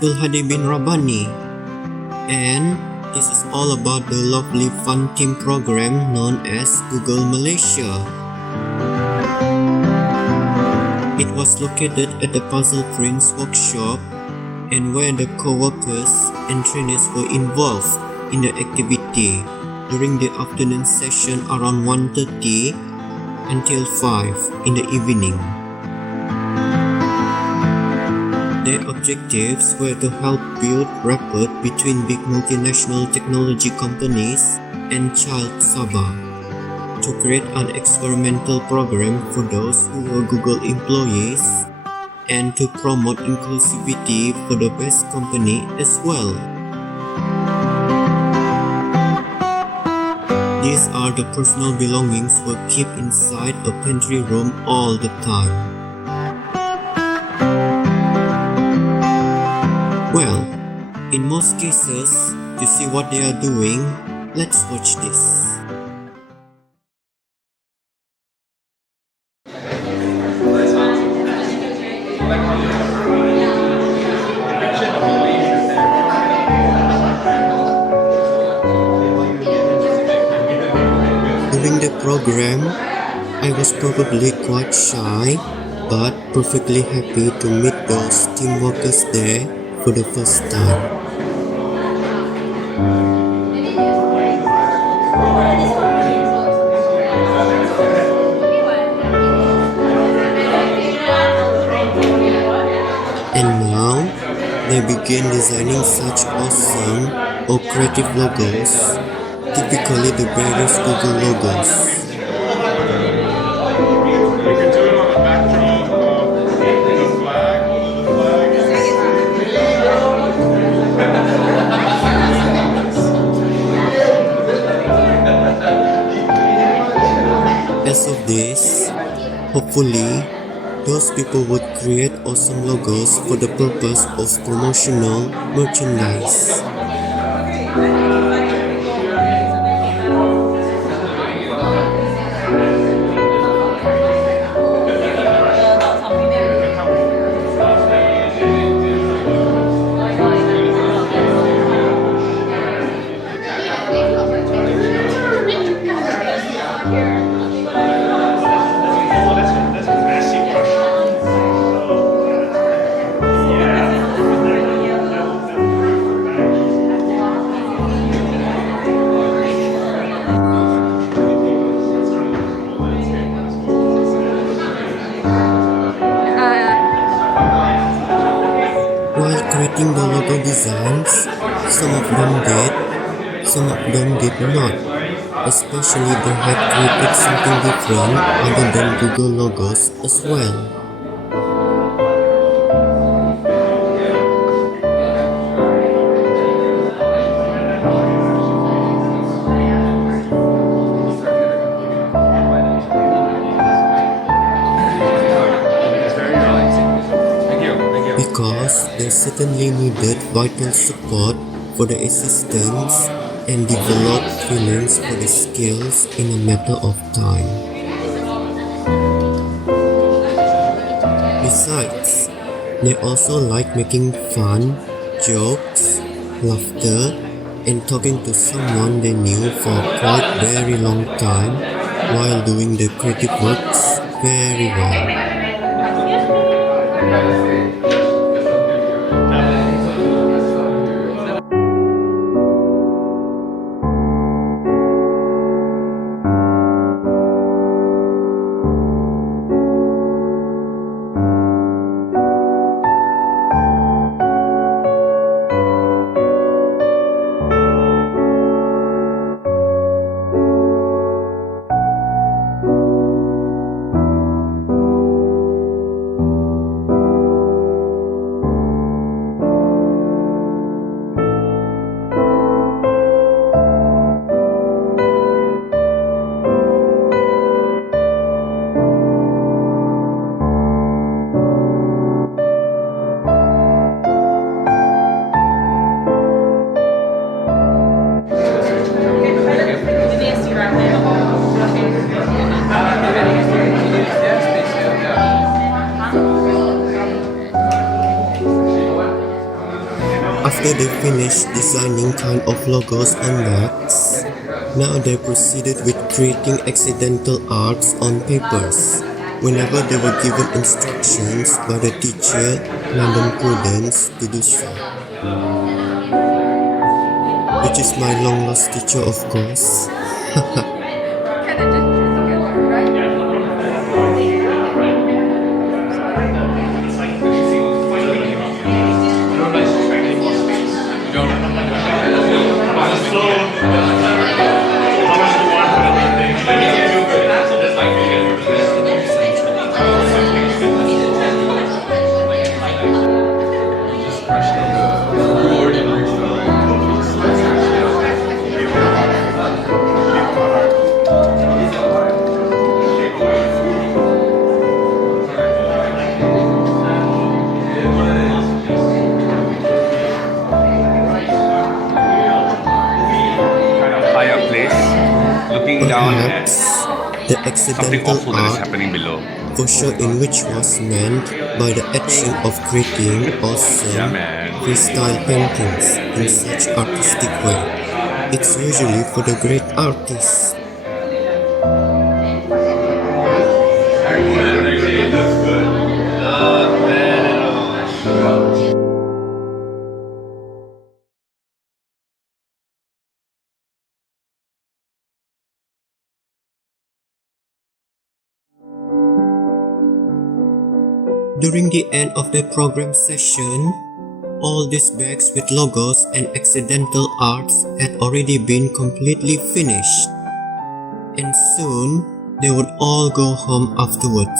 Abdul Hadi bin Rabani, and this is all about the lovely fun team program known as Google Malaysia. It was located at the Puzzle Prints workshop, and where the co-workers and trainees were involved in the activity during the afternoon session around 1:30 until 5 in the evening. Their objectives were to help build rapport between big multinational technology companies and CHILD Sabah, to create an experimental program for those who were Google employees, and to promote inclusivity for the best company as well. These are the personal belongings were kept inside a pantry room all the time. Well, in most cases, to see what they are doing, let's watch this. During the program, I was probably quite shy, but perfectly happy to meet those team workers there for the first time. And now, they begin designing such awesome or creative logos, typically the various Google logos. As of this, hopefully, those people would create awesome logos for the purpose of promotional merchandise. While creating the logo designs, some of them did, some of them did not, especially they had created something different other than Google logos as well. Because they certainly needed vital support for the assistants and developed feelings for the skills in a matter of time. Besides, they also like making fun, jokes, laughter, and talking to someone they knew for quite very long time while doing the creative works very well. finished designing kind of logos on bags, now they proceeded with creating accidental arts on papers. Whenever they were given instructions by the teacher, London Prudence, to do so. Which is my long lost teacher, of course. Perhaps the accidental art for sure in which was meant by the action of creating awesome freestyle paintings in such artistic way. It's usually for the great artists. During the end of the program session, all these bags with logos and accidental arts had already been completely finished, and soon they would all go home afterwards.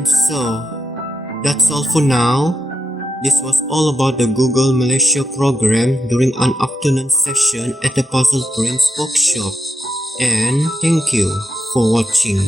And so, that's all for now. This was all about the Google Malaysia program during an afternoon session at the Puzzle Prince workshop. And thank you for watching.